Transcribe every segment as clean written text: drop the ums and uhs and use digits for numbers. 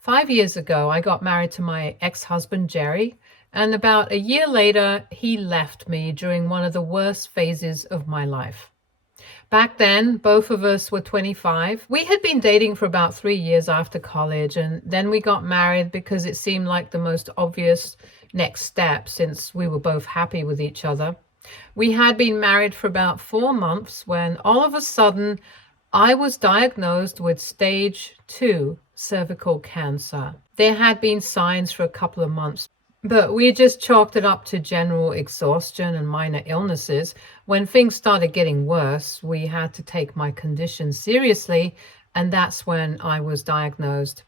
5 years ago, I got married to my ex-husband, Jerry, and about a year later, he left me during one of the worst phases of my life. Back then, both of us were 25. We had been dating for about 3 years after college, and then we got married because it seemed like the most obvious next step since we were both happy with each other. We had been married for about 4 months when all of a sudden I was diagnosed with stage 2 cervical cancer. There had been signs for a couple of months, but we just chalked it up to general exhaustion and minor illnesses. When things started getting worse, we had to take my condition seriously, and that's when I was diagnosed.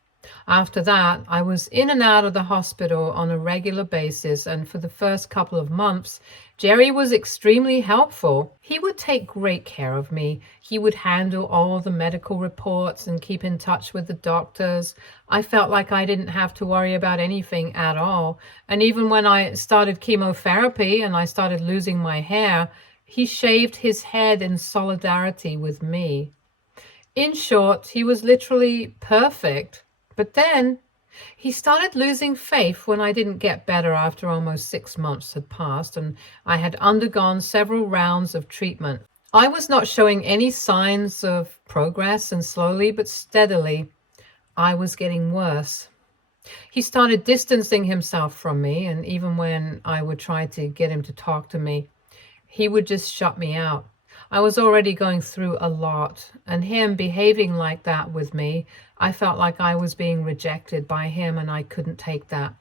After that, I was in and out of the hospital on a regular basis, and for the first couple of months, Jerry was extremely helpful. He would take great care of me. He would handle all the medical reports and keep in touch with the doctors. I felt like I didn't have to worry about anything at all. And even when I started chemotherapy and I started losing my hair, he shaved his head in solidarity with me. In short, he was literally perfect. But then he started losing faith when I didn't get better after almost 6 months had passed and I had undergone several rounds of treatment. I was not showing any signs of progress, and slowly but steadily, I was getting worse. He started distancing himself from me, and even when I would try to get him to talk to me, he would just shut me out. I was already going through a lot, and him behaving like that with me, I felt like I was being rejected by him and I couldn't take that.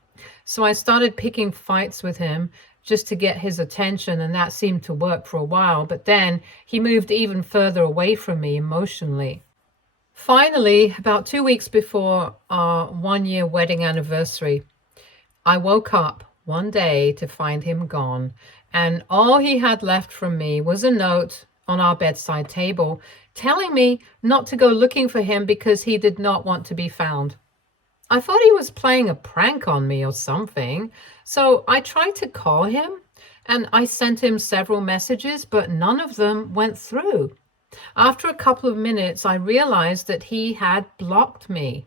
So I started picking fights with him just to get his attention, and that seemed to work for a while, but then he moved even further away from me emotionally. Finally, about 2 weeks before our 1 year wedding anniversary, I woke up one day to find him gone, and all he had left from me was a note on our bedside table telling me not to go looking for him because he did not want to be found. I thought he was playing a prank on me or something, so I tried to call him and I sent him several messages, but none of them went through. After a couple of minutes, I realized that he had blocked me.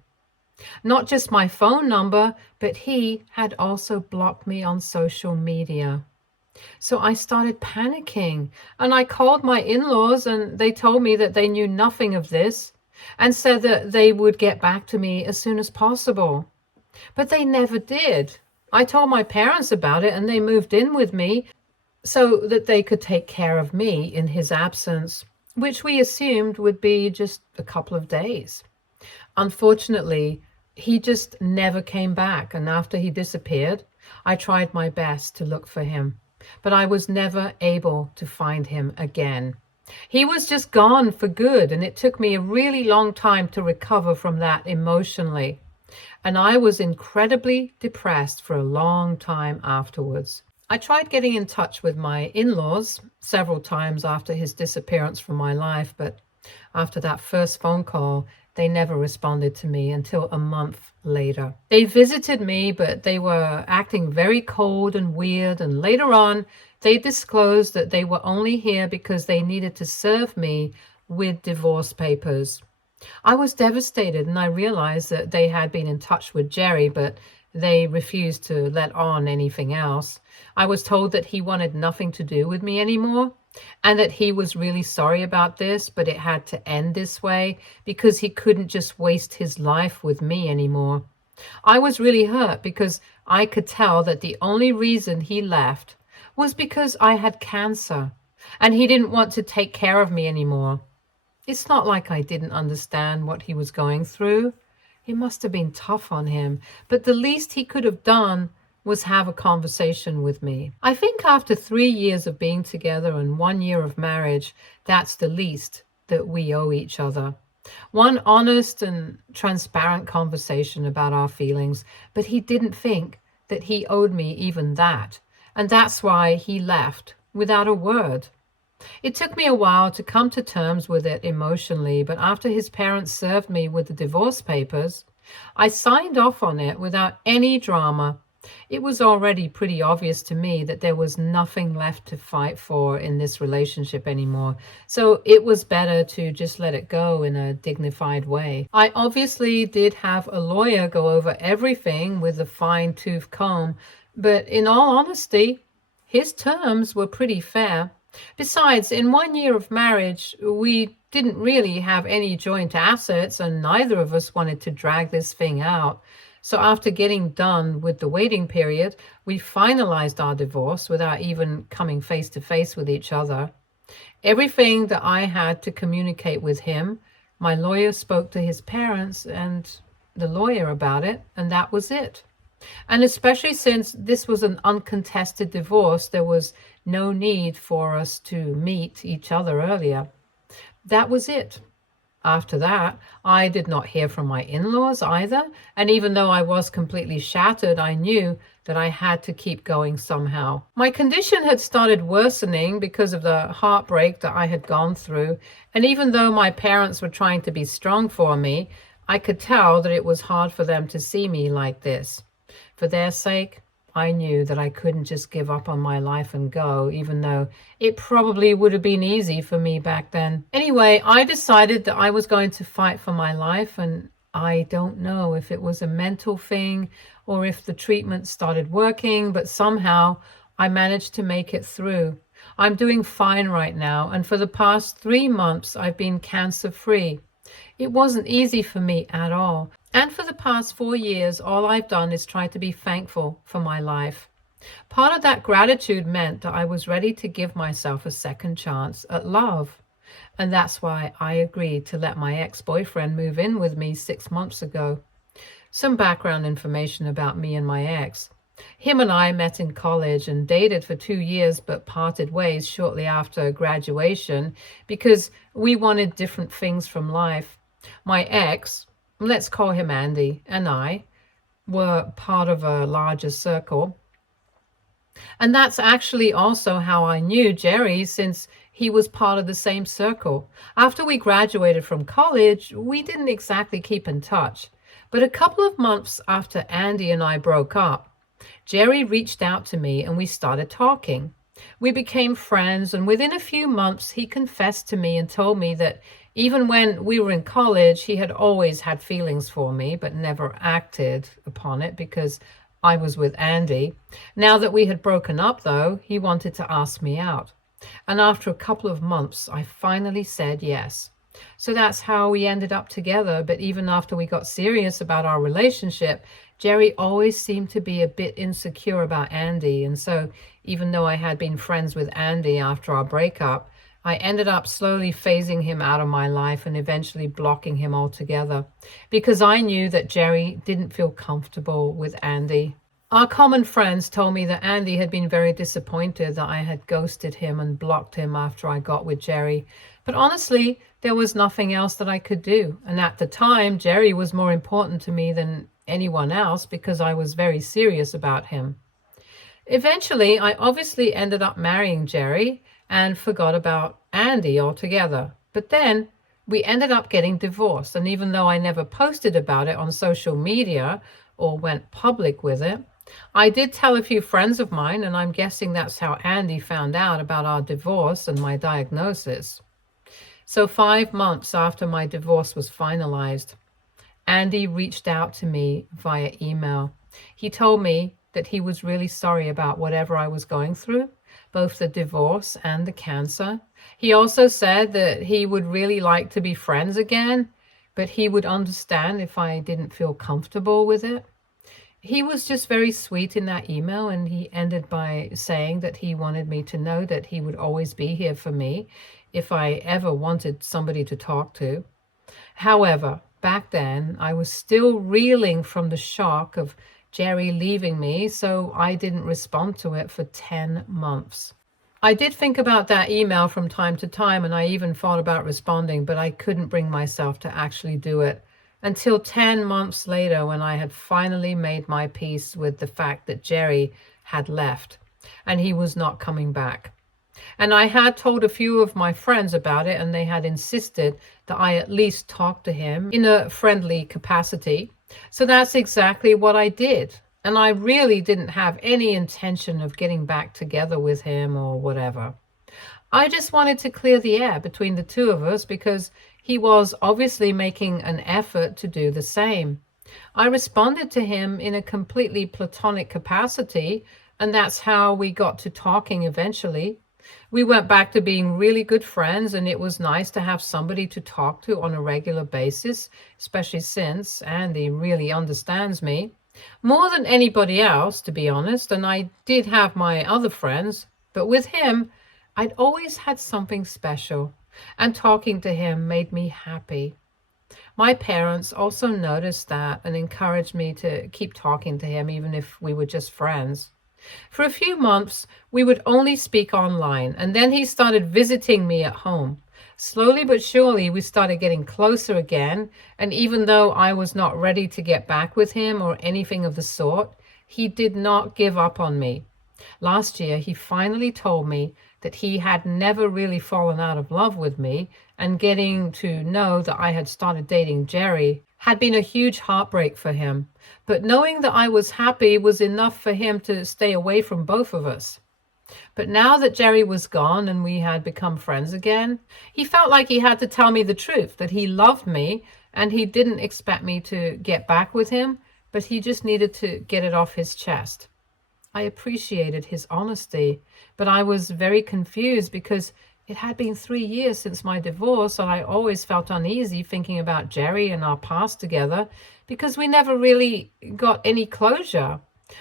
Not just my phone number, but he had also blocked me on social media. So I started panicking, and I called my in-laws, and they told me that they knew nothing of this and said that they would get back to me as soon as possible. But they never did. I told my parents about it, and they moved in with me so that they could take care of me in his absence, which we assumed would be just a couple of days. Unfortunately, he just never came back, and after he disappeared, I tried my best to look for him, but I was never able to find him again. He was just gone for good, and it took me a really long time to recover from that emotionally, and I was incredibly depressed for a long time afterwards. I tried getting in touch with my in-laws several times after his disappearance from my life, but after that first phone call, they never responded to me until a month later. They visited me, but they were acting very cold and weird, and later on, they disclosed that they were only here because they needed to serve me with divorce papers. I was devastated, and I realized that they had been in touch with Jerry, but they refused to let on anything else. I was told that he wanted nothing to do with me anymore, and that he was really sorry about this, but it had to end this way because he couldn't just waste his life with me anymore. I was really hurt because I could tell that the only reason he left was because I had cancer, and he didn't want to take care of me anymore. It's not like I didn't understand what he was going through. It must have been tough on him, but the least he could have done was have a conversation with me. I think after 3 years of being together and 1 year of marriage, that's the least that we owe each other. One honest and transparent conversation about our feelings, but he didn't think that he owed me even that, and that's why he left without a word. It took me a while to come to terms with it emotionally, but after his parents served me with the divorce papers, I signed off on it without any drama. It was already pretty obvious to me that there was nothing left to fight for in this relationship anymore, so it was better to just let it go in a dignified way. I obviously did have a lawyer go over everything with a fine-tooth comb, but in all honesty, his terms were pretty fair. Besides, in 1 year of marriage, we didn't really have any joint assets, and neither of us wanted to drag this thing out. So after getting done with the waiting period, we finalized our divorce without even coming face to face with each other. Everything that I had to communicate with him, my lawyer spoke to his parents and the lawyer about it, and that was it. And especially since this was an uncontested divorce, there was no need for us to meet each other earlier. That was it. After that, I did not hear from my in-laws either, and even though I was completely shattered, I knew that I had to keep going somehow. My condition had started worsening because of the heartbreak that I had gone through, and even though my parents were trying to be strong for me, I could tell that it was hard for them to see me like this. For their sake, I knew that I couldn't just give up on my life and go, even though it probably would have been easy for me back then. Anyway, I decided that I was going to fight for my life, and I don't know if it was a mental thing or if the treatment started working, but somehow I managed to make it through. I'm doing fine right now, and for the past 3 months, I've been cancer-free. It wasn't easy for me at all. And for the past 4 years, all I've done is try to be thankful for my life. Part of that gratitude meant that I was ready to give myself a second chance at love. And that's why I agreed to let my ex-boyfriend move in with me 6 months ago. Some background information about me and my ex. Him and I met in college and dated for 2 years, but parted ways shortly after graduation because we wanted different things from life. My ex, let's call him Andy, and I were part of a larger circle. And that's actually also how I knew Jerry, since he was part of the same circle. After we graduated from college, we didn't exactly keep in touch. But a couple of months after Andy and I broke up, Jerry reached out to me and we started talking. We became friends, and within a few months, he confessed to me and told me that even when we were in college, he had always had feelings for me, but never acted upon it because I was with Andy. Now that we had broken up, though, he wanted to ask me out. And after a couple of months, I finally said yes. So that's how we ended up together. But even after we got serious about our relationship, Jerry always seemed to be a bit insecure about Andy. And so even though I had been friends with Andy after our breakup, I ended up slowly phasing him out of my life and eventually blocking him altogether because I knew that Jerry didn't feel comfortable with Andy. Our common friends told me that Andy had been very disappointed that I had ghosted him and blocked him after I got with Jerry. But honestly, there was nothing else that I could do. And at the time, Jerry was more important to me than anyone else because I was very serious about him. Eventually, I obviously ended up marrying Jerry and forgot about Andy altogether. But then we ended up getting divorced. And even though I never posted about it on social media or went public with it, I did tell a few friends of mine, and I'm guessing that's how Andy found out about our divorce and my diagnosis. So 5 months after my divorce was finalized, Andy reached out to me via email. He told me that he was really sorry about whatever I was going through, both the divorce and the cancer. He also said that he would really like to be friends again, but he would understand if I didn't feel comfortable with it. He was just very sweet in that email, and he ended by saying that he wanted me to know that he would always be here for me if I ever wanted somebody to talk to. However, back then, I was still reeling from the shock of Jerry leaving me, so I didn't respond to it for 10 months. I did think about that email from time to time, and I even thought about responding, but I couldn't bring myself to actually do it until 10 months later when I had finally made my peace with the fact that Jerry had left and he was not coming back. And I had told a few of my friends about it, and they had insisted that I at least talk to him in a friendly capacity. So that's exactly what I did. and I really didn't have any intention of getting back together with him or whatever. I just wanted to clear the air between the two of us because he was obviously making an effort to do the same. I responded to him in a completely platonic capacity, and that's how we got to talking eventually. We went back to being really good friends, and it was nice to have somebody to talk to on a regular basis, especially since Andy really understands me. More than anybody else, to be honest, and I did have my other friends, but with him, I'd always had something special, and talking to him made me happy. My parents also noticed that and encouraged me to keep talking to him, even if we were just friends. For a few months, we would only speak online, and then he started visiting me at home. Slowly but surely, we started getting closer again, and even though I was not ready to get back with him or anything of the sort, he did not give up on me. Last year, he finally told me that he had never really fallen out of love with me, and getting to know that I had started dating Jerry had been a huge heartbreak for him. But knowing that I was happy was enough for him to stay away from both of us. But now that Jerry was gone and we had become friends again, he felt like he had to tell me the truth, that he loved me and he didn't expect me to get back with him, but he just needed to get it off his chest. I appreciated his honesty, but I was very confused because it had been 3 years since my divorce, and I always felt uneasy thinking about Jerry and our past together because we never really got any closure.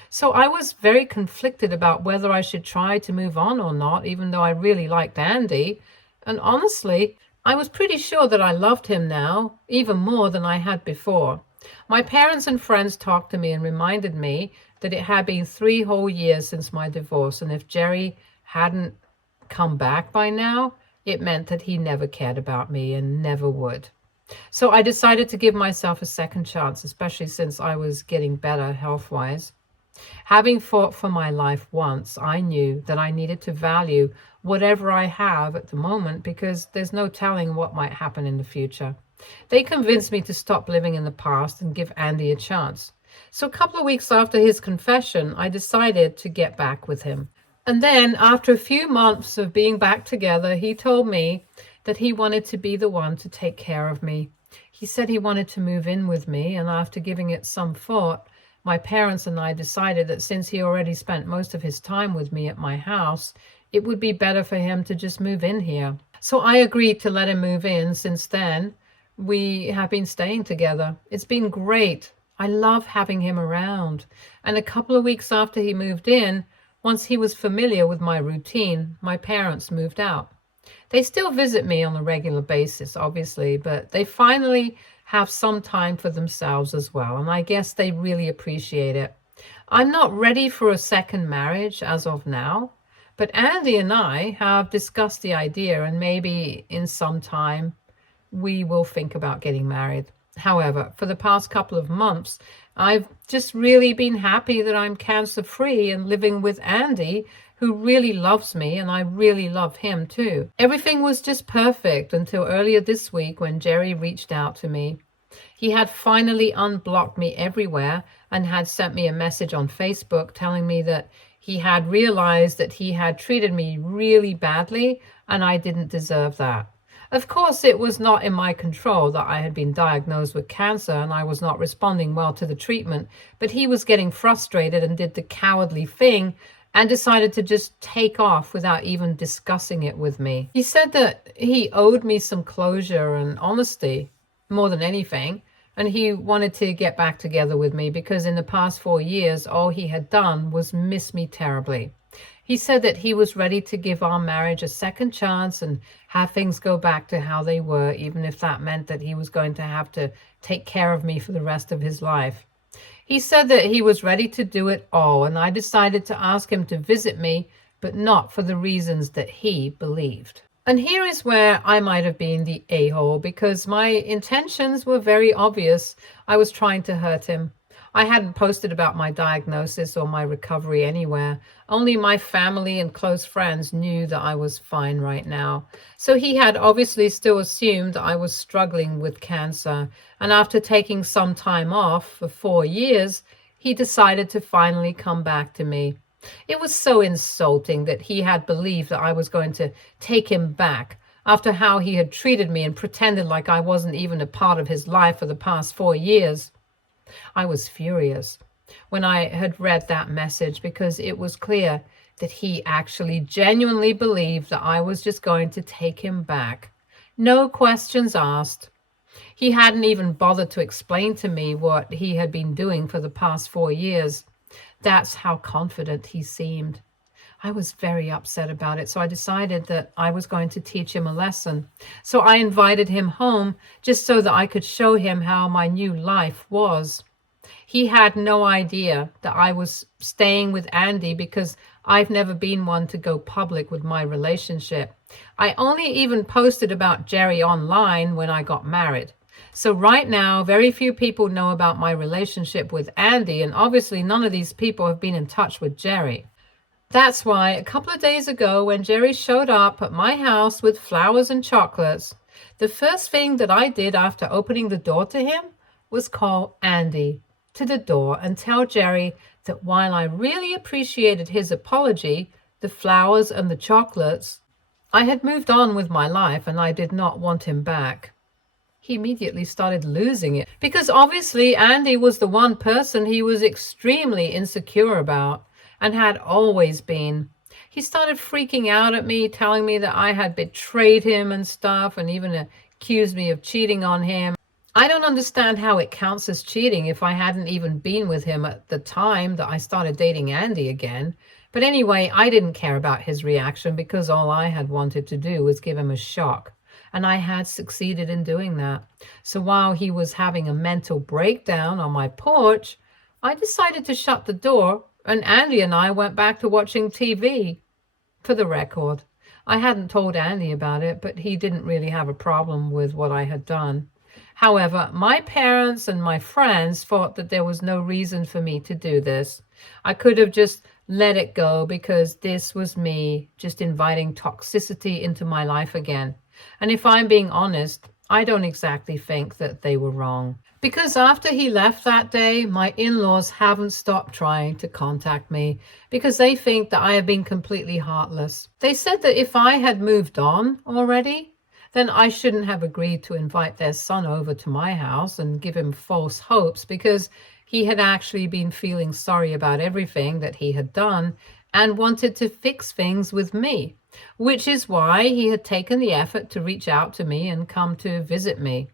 So I was very conflicted about whether I should try to move on or not, even though I really liked Andy. And honestly, I was pretty sure that I loved him now, even more than I had before. My parents and friends talked to me and reminded me that it had been 3 whole years since my divorce, and if Jerry hadn't come back by now, it meant that he never cared about me and never would. So I decided to give myself a second chance, especially since I was getting better health-wise. Having fought for my life once, I knew that I needed to value whatever I have at the moment because there's no telling what might happen in the future. They convinced me to stop living in the past and give Andy a chance. So a couple of weeks after his confession, I decided to get back with him. And then, after a few months of being back together, he told me that he wanted to be the one to take care of me. He said he wanted to move in with me, and after giving it some thought, my parents and I decided that since he already spent most of his time with me at my house, it would be better for him to just move in here. So I agreed to let him move in. Since then, we have been staying together. It's been great. I love having him around. And a couple of weeks after he moved in, once he was familiar with my routine, my parents moved out. They still visit me on a regular basis, obviously, but they finally have some time for themselves as well, and I guess they really appreciate it. I'm not ready for a second marriage as of now, but Andy and I have discussed the idea, and maybe in some time we will think about getting married. However, for the past couple of months, I've just really been happy that I'm cancer-free and living with Andy, who really loves me, and I really love him too. Everything was just perfect until earlier this week when Jerry reached out to me. He had finally unblocked me everywhere and had sent me a message on Facebook telling me that he had realized that he had treated me really badly and I didn't deserve that. Of course, it was not in my control that I had been diagnosed with cancer and I was not responding well to the treatment, but he was getting frustrated and did the cowardly thing and decided to just take off without even discussing it with me. He said that he owed me some closure and honesty more than anything, and he wanted to get back together with me because in the past 4 years, all he had done was miss me terribly. He said that he was ready to give our marriage a second chance and have things go back to how they were, even if that meant that he was going to have to take care of me for the rest of his life. He said that he was ready to do it all, and I decided to ask him to visit me, but not for the reasons that he believed. And here is where I might have been the a-hole, because my intentions were very obvious. I was trying to hurt him. I hadn't posted about my diagnosis or my recovery anywhere. Only my family and close friends knew that I was fine right now. So he had obviously still assumed that I was struggling with cancer. And after taking some time off for 4 years, he decided to finally come back to me. It was so insulting that he had believed that I was going to take him back after how he had treated me and pretended like I wasn't even a part of his life for the past 4 years. I was furious when I had read that message because it was clear that he actually genuinely believed that I was just going to take him back. No questions asked. He hadn't even bothered to explain to me what he had been doing for the past 4 years. That's how confident he seemed. I was very upset about it, so I decided that I was going to teach him a lesson. So I invited him home just so that I could show him how my new life was. He had no idea that I was staying with Andy because I've never been one to go public with my relationship. I only even posted about Jerry online when I got married. So right now, very few people know about my relationship with Andy, and obviously none of these people have been in touch with Jerry. That's why a couple of days ago, when Jerry showed up at my house with flowers and chocolates, the first thing that I did after opening the door to him was call Andy to the door and tell Jerry that while I really appreciated his apology, the flowers and the chocolates, I had moved on with my life and I did not want him back. He immediately started losing it because obviously Andy was the one person he was extremely insecure about and had always been. He started freaking out at me, telling me that I had betrayed him and stuff, and even accused me of cheating on him. I don't understand how it counts as cheating if I hadn't even been with him at the time that I started dating Andy again. But anyway, I didn't care about his reaction because all I had wanted to do was give him a shock. And I had succeeded in doing that. So while he was having a mental breakdown on my porch, I decided to shut the door, and Andy and I went back to watching TV. For the record, I hadn't told Andy about it, but he didn't really have a problem with what I had done. However, my parents and my friends thought that there was no reason for me to do this. I could have just let it go because this was me just inviting toxicity into my life again. And if I'm being honest, I don't exactly think that they were wrong. Because after he left that day, my in-laws haven't stopped trying to contact me because they think that I have been completely heartless. They said that if I had moved on already, then I shouldn't have agreed to invite their son over to my house and give him false hopes because he had actually been feeling sorry about everything that he had done and wanted to fix things with me, which is why he had taken the effort to reach out to me and come to visit me.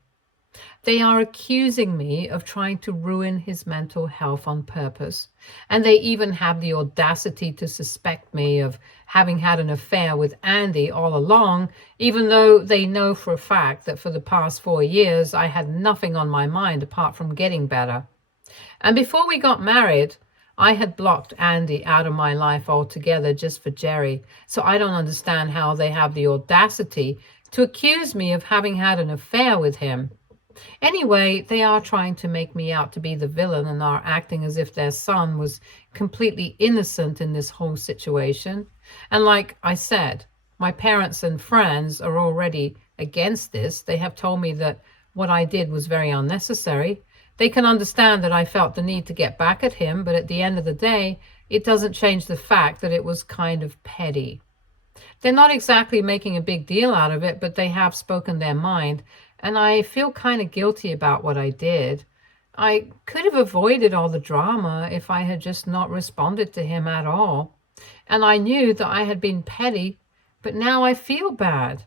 They are accusing me of trying to ruin his mental health on purpose, and they even have the audacity to suspect me of having had an affair with Andy all along, even though they know for a fact that for the past 4 years I had nothing on my mind apart from getting better. And before we got married, I had blocked Andy out of my life altogether just for Jerry, so I don't understand how they have the audacity to accuse me of having had an affair with him. Anyway, they are trying to make me out to be the villain and are acting as if their son was completely innocent in this whole situation. And like I said, my parents and friends are already against this. They have told me that what I did was very unnecessary. They can understand that I felt the need to get back at him, but at the end of the day, it doesn't change the fact that it was kind of petty. They're not exactly making a big deal out of it, but they have spoken their mind, and I feel kind of guilty about what I did. I could have avoided all the drama if I had just not responded to him at all. And I knew that I had been petty, but now I feel bad.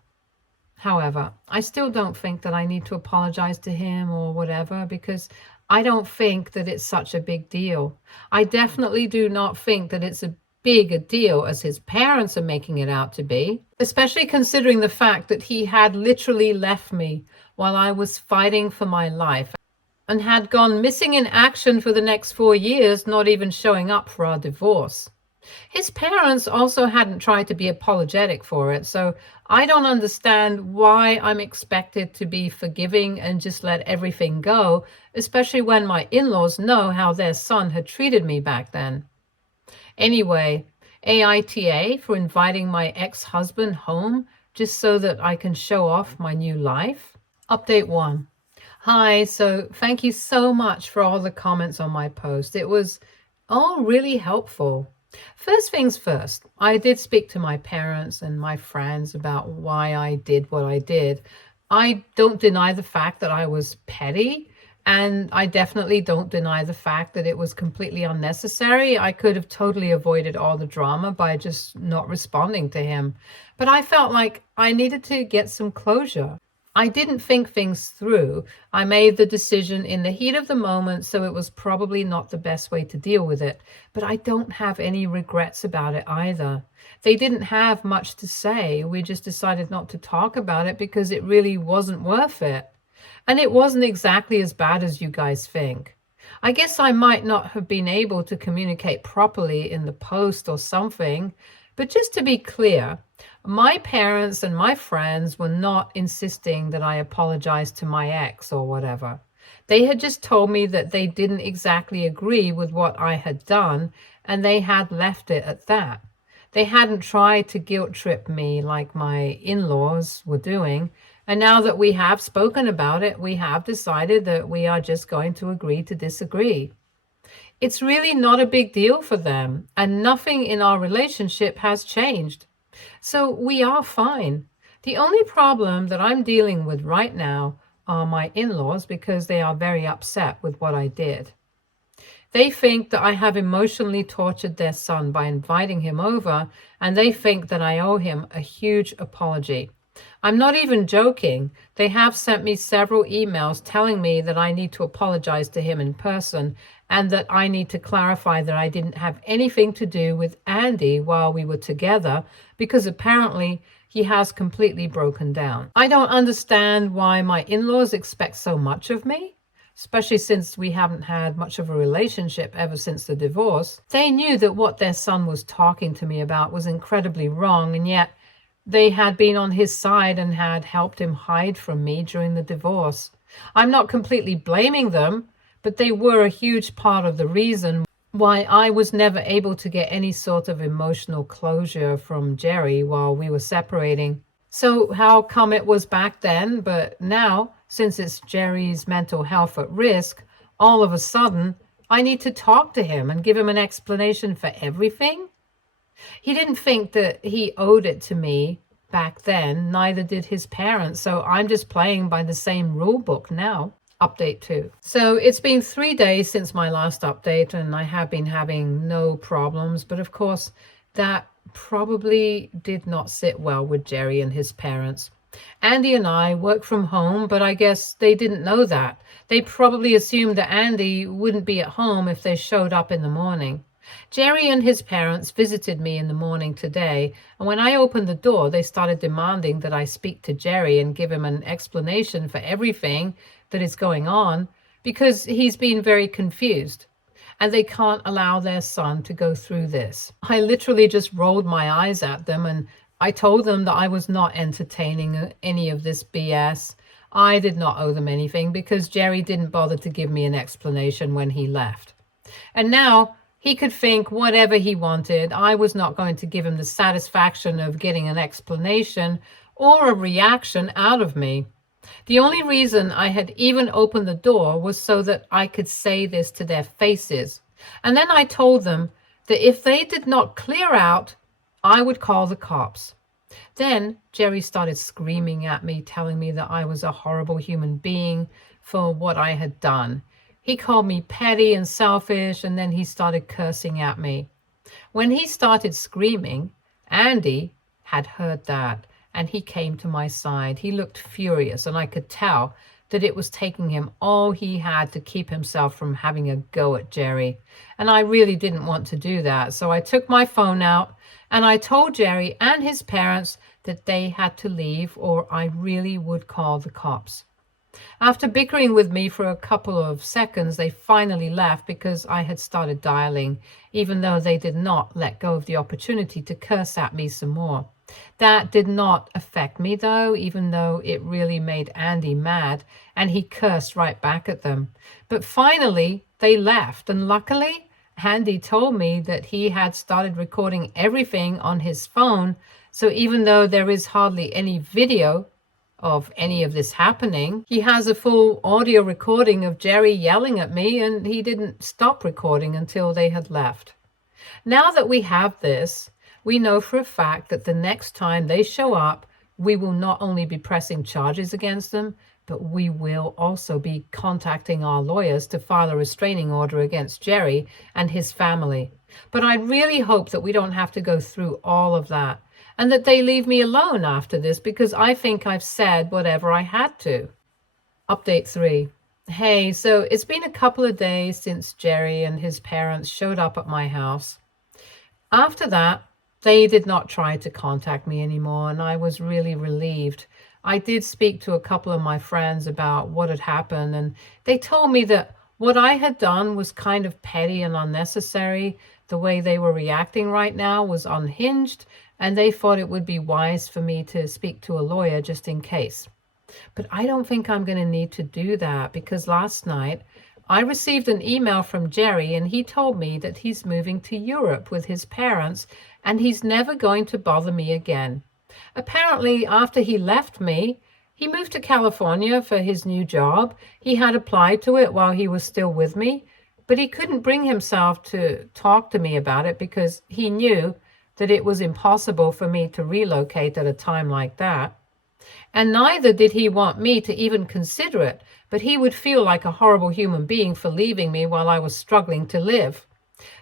However, I still don't think that I need to apologize to him or whatever because I don't think that it's such a big deal. I definitely do not think that it's a big a deal as his parents are making it out to be, especially considering the fact that he had literally left me while I was fighting for my life and had gone missing in action for the next 4 years, not even showing up for our divorce. His parents also hadn't tried to be apologetic for it, so I don't understand why I'm expected to be forgiving and just let everything go, especially when my in-laws know how their son had treated me back then. Anyway, AITA for inviting my ex-husband home just so that I can show off my new life. Update 1. Hi, so thank you so much for all the comments on my post. It was all really helpful. First things first, I did speak to my parents and my friends about why I did what I did. I don't deny the fact that I was petty, and I definitely don't deny the fact that it was completely unnecessary. I could have totally avoided all the drama by just not responding to him. But I felt like I needed to get some closure. I didn't think things through. I made the decision in the heat of the moment, so it was probably not the best way to deal with it. But I don't have any regrets about it either. They didn't have much to say. We just decided not to talk about it because it really wasn't worth it. And it wasn't exactly as bad as you guys think. I guess I might not have been able to communicate properly in the post or something, but just to be clear, my parents and my friends were not insisting that I apologize to my ex or whatever. They had just told me that they didn't exactly agree with what I had done, and they had left it at that. They hadn't tried to guilt trip me like my in laws were doing. And now that we have spoken about it, we have decided that we are just going to agree to disagree. It's really not a big deal for them, and nothing in our relationship has changed. So we are fine. The only problem that I'm dealing with right now are my in laws because they are very upset with what I did. They think that I have emotionally tortured their son by inviting him over, and they think that I owe him a huge apology. I'm not even joking. They have sent me several emails telling me that I need to apologize to him in person and that I need to clarify that I didn't have anything to do with Andy while we were together because apparently he has completely broken down. I don't understand why my in laws expect so much of me, especially since we haven't had much of a relationship ever since the divorce. They knew that what their son was talking to me about was incredibly wrong, and yet they had been on his side and had helped him hide from me during the divorce. I'm not completely blaming them, but they were a huge part of the reason why I was never able to get any sort of emotional closure from Jerry while we were separating. So how come it was back then, but now, since it's Jerry's mental health at risk, all of a sudden I need to talk to him and give him an explanation for everything? He didn't think that he owed it to me back then, neither did his parents, so I'm just playing by the same rule book now. Update 2. So it's been 3 days since my last update, and I have been having no problems, but of course, that probably did not sit well with Jerry and his parents. Andy and I work from home, but I guess they didn't know that. They probably assumed that Andy wouldn't be at home if they showed up in the morning. Jerry and his parents visited me in the morning today, and when I opened the door, they started demanding that I speak to Jerry and give him an explanation for everything that is going on because he's been very confused and they can't allow their son to go through this. I literally just rolled my eyes at them and I told them that I was not entertaining any of this BS. I did not owe them anything because Jerry didn't bother to give me an explanation when he left. And now he could think whatever he wanted. I was not going to give him the satisfaction of getting an explanation or a reaction out of me. The only reason I had even opened the door was so that I could say this to their faces. And then I told them that if they did not clear out, I would call the cops. Then Jerry started screaming at me, telling me that I was a horrible human being for what I had done. He called me petty and selfish, and then he started cursing at me. When he started screaming, Andy had heard that, and he came to my side. He looked furious, and I could tell that it was taking him all he had to keep himself from having a go at Jerry. And I really didn't want to do that, so I took my phone out, and I told Jerry and his parents that they had to leave, or I really would call the cops. After bickering with me for a couple of seconds, they finally left because I had started dialing, even though they did not let go of the opportunity to curse at me some more. That did not affect me, though, even though it really made Andy mad, and he cursed right back at them. But finally, they left, and luckily, Andy told me that he had started recording everything on his phone, so even though there is hardly any video of any of this happening. He has a full audio recording of Jerry yelling at me, and he didn't stop recording until they had left. Now that we have this, we know for a fact that the next time they show up, we will not only be pressing charges against them, but we will also be contacting our lawyers to file a restraining order against Jerry and his family. But I really hope that we don't have to go through all of that, and that they leave me alone after this, because I think I've said whatever I had to. Update 3. Hey, so it's been a couple of days since Jerry and his parents showed up at my house. After that, they did not try to contact me anymore, and I was really relieved. I did speak to a couple of my friends about what had happened, and they told me that what I had done was kind of petty and unnecessary. The way they were reacting right now was unhinged, and they thought it would be wise for me to speak to a lawyer just in case. But I don't think I'm going to need to do that, because last night I received an email from Jerry, and he told me that he's moving to Europe with his parents and he's never going to bother me again. Apparently, after he left me, he moved to California for his new job. He had applied to it while he was still with me, but he couldn't bring himself to talk to me about it because he knew that it was impossible for me to relocate at a time like that. And neither did he want me to even consider it, but he would feel like a horrible human being for leaving me while I was struggling to live.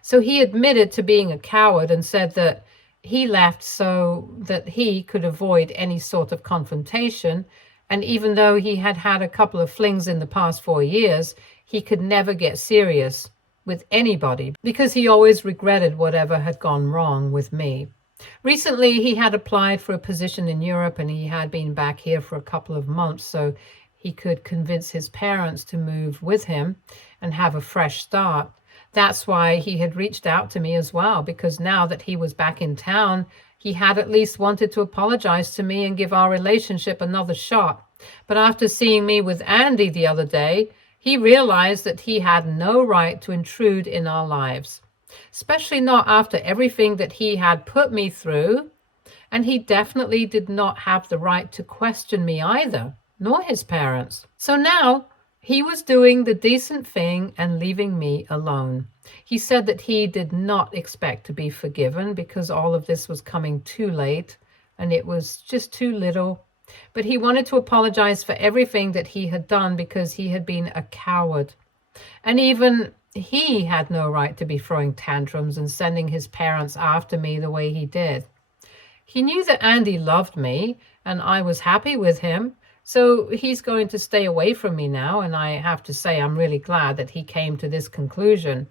So he admitted to being a coward and said that he left so that he could avoid any sort of confrontation. And even though he had had a couple of flings in the past 4 years, he could never get serious with anybody because he always regretted whatever had gone wrong with me. Recently, he had applied for a position in Europe, and he had been back here for a couple of months so he could convince his parents to move with him and have a fresh start. That's why he had reached out to me as well, because now that he was back in town, he had at least wanted to apologize to me and give our relationship another shot. But after seeing me with Andy the other day, he realized that he had no right to intrude in our lives, especially not after everything that he had put me through. And he definitely did not have the right to question me either, nor his parents. So now he was doing the decent thing and leaving me alone. He said that he did not expect to be forgiven because all of this was coming too late and it was just too little. But he wanted to apologize for everything that he had done because he had been a coward. And even he had no right to be throwing tantrums and sending his parents after me the way he did. He knew that Andy loved me and I was happy with him. So he's going to stay away from me now, and I have to say I'm really glad that he came to this conclusion.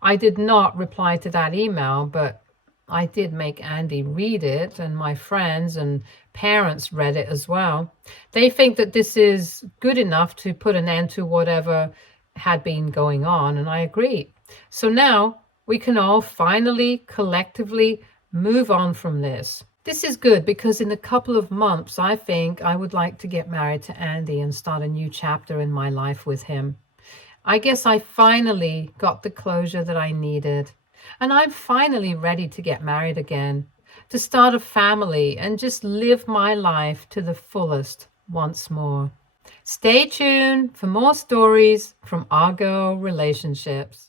I did not reply to that email, but I did make Andy read it, and my friends and parents read it as well. They think that this is good enough to put an end to whatever had been going on, and I agree. So now we can all finally, collectively move on from this. This is good because in a couple of months, I think I would like to get married to Andy and start a new chapter in my life with him. I guess I finally got the closure that I needed. And I'm finally ready to get married again, to start a family and just live my life to the fullest once more. Stay tuned for more stories from our girl relationships.